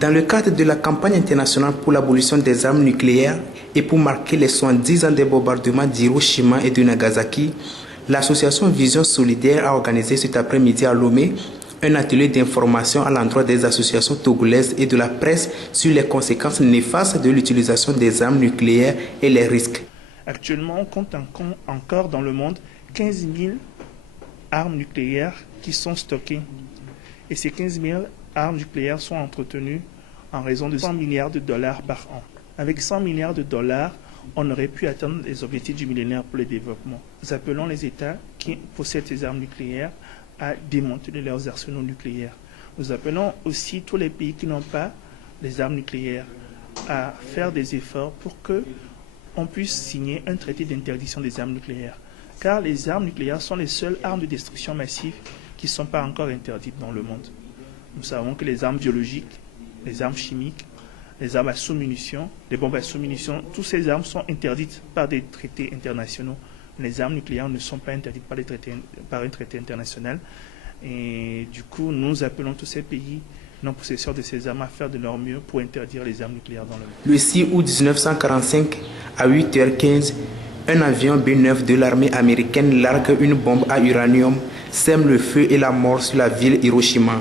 Dans le cadre de la campagne internationale pour l'abolition des armes nucléaires et pour marquer les 70 ans des bombardements d'Hiroshima et de Nagasaki, l'association Vision Solidaire a organisé cet après-midi à Lomé un atelier d'information à l'endroit des associations togolaises et de la presse sur les conséquences néfastes de l'utilisation des armes nucléaires et les risques. Actuellement, on compte encore dans le monde 15 000 armes nucléaires qui sont stockées. Et ces 15 000 armes nucléaires sont entretenues en raison de 100 milliards de dollars par an. Avec 100 milliards de dollars, on aurait pu atteindre les objectifs du millénaire pour le développement. Nous appelons les États qui possèdent ces armes nucléaires à démanteler leurs arsenaux nucléaires. Nous appelons aussi tous les pays qui n'ont pas les armes nucléaires à faire des efforts pour qu'on puisse signer un traité d'interdiction des armes nucléaires. Car les armes nucléaires sont les seules armes de destruction massive qui ne sont pas encore interdites dans le monde. Nous savons que les armes biologiques, les armes chimiques, les armes à sous-munitions, les bombes à sous-munitions, toutes ces armes sont interdites par des traités internationaux. Les armes nucléaires ne sont pas interdites par un traité international. Et du coup, nous appelons tous ces pays non possesseurs de ces armes à faire de leur mieux pour interdire les armes nucléaires dans le monde. Le 6 août 1945, à 8h15, un avion B-9 de l'armée américaine largue une bombe à uranium, sème le feu et la mort sur la ville Hiroshima.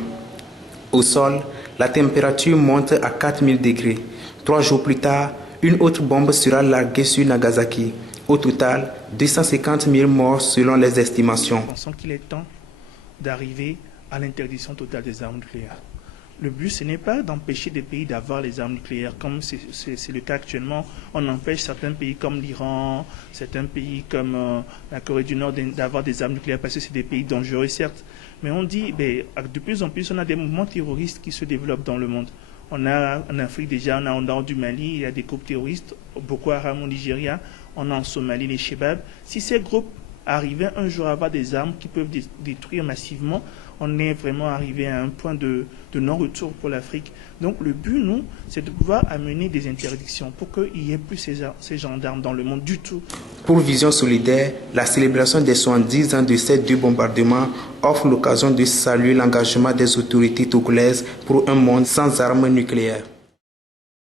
Au sol, la température monte à 4000 degrés. 3 jours plus tard, une autre bombe sera larguée sur Nagasaki. Au total, 250 000 morts selon les estimations. Nous pensons qu'il est temps d'arriver à l'interdiction totale des armes nucléaires. Le but, ce n'est pas d'empêcher des pays d'avoir les armes nucléaires, comme c'est le cas actuellement. On empêche certains pays comme l'Iran, certains pays comme la Corée du Nord d'avoir des armes nucléaires parce que c'est des pays dangereux, certes. Mais on dit, de plus en plus, on a des mouvements terroristes qui se développent dans le monde. On a en Afrique déjà, on a en nord du Mali, il y a des groupes terroristes, Boko Haram au Nigeria, on a en Somalie les Shebab. Si ces groupes arrivaient un jour à avoir des armes qui peuvent détruire massivement, on est vraiment arrivé à un point de non-retour pour l'Afrique. Donc le but, nous, c'est de pouvoir amener des interdictions pour qu'il n'y ait plus ces gendarmes dans le monde du tout. Pour Vision Solidaire, la célébration des 70 ans de ces deux bombardements offre l'occasion de saluer l'engagement des autorités togolaises pour un monde sans armes nucléaires.